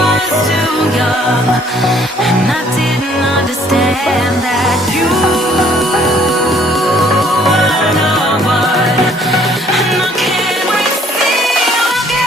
was too young, and I didn't understand that you were no one, and I can't wait to see you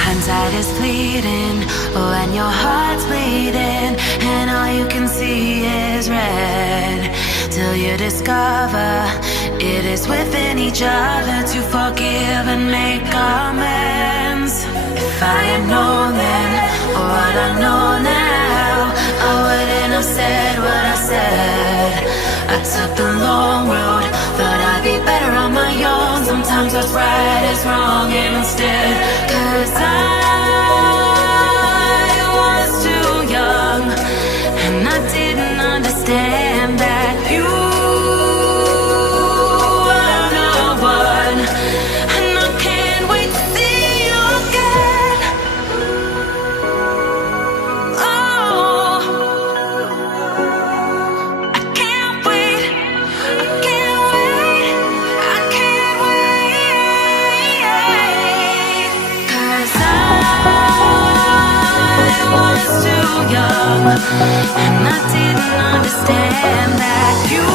hindsight is fleeting, when your heart's bleeding, and all you can see is red. Till you discover it is within each other to forgive and make amends. If I had known then what I know now, I wouldn't have said what I said. I took the long road, thought I'd be better on my own. Sometimes what's right is wrong instead, 'cause I was too young, and I didn't understand that you were no one, and I can't wait to see you again. Oh, I can't wait, I can't wait, I can't wait, 'cause I was too young, and I didn't understand that you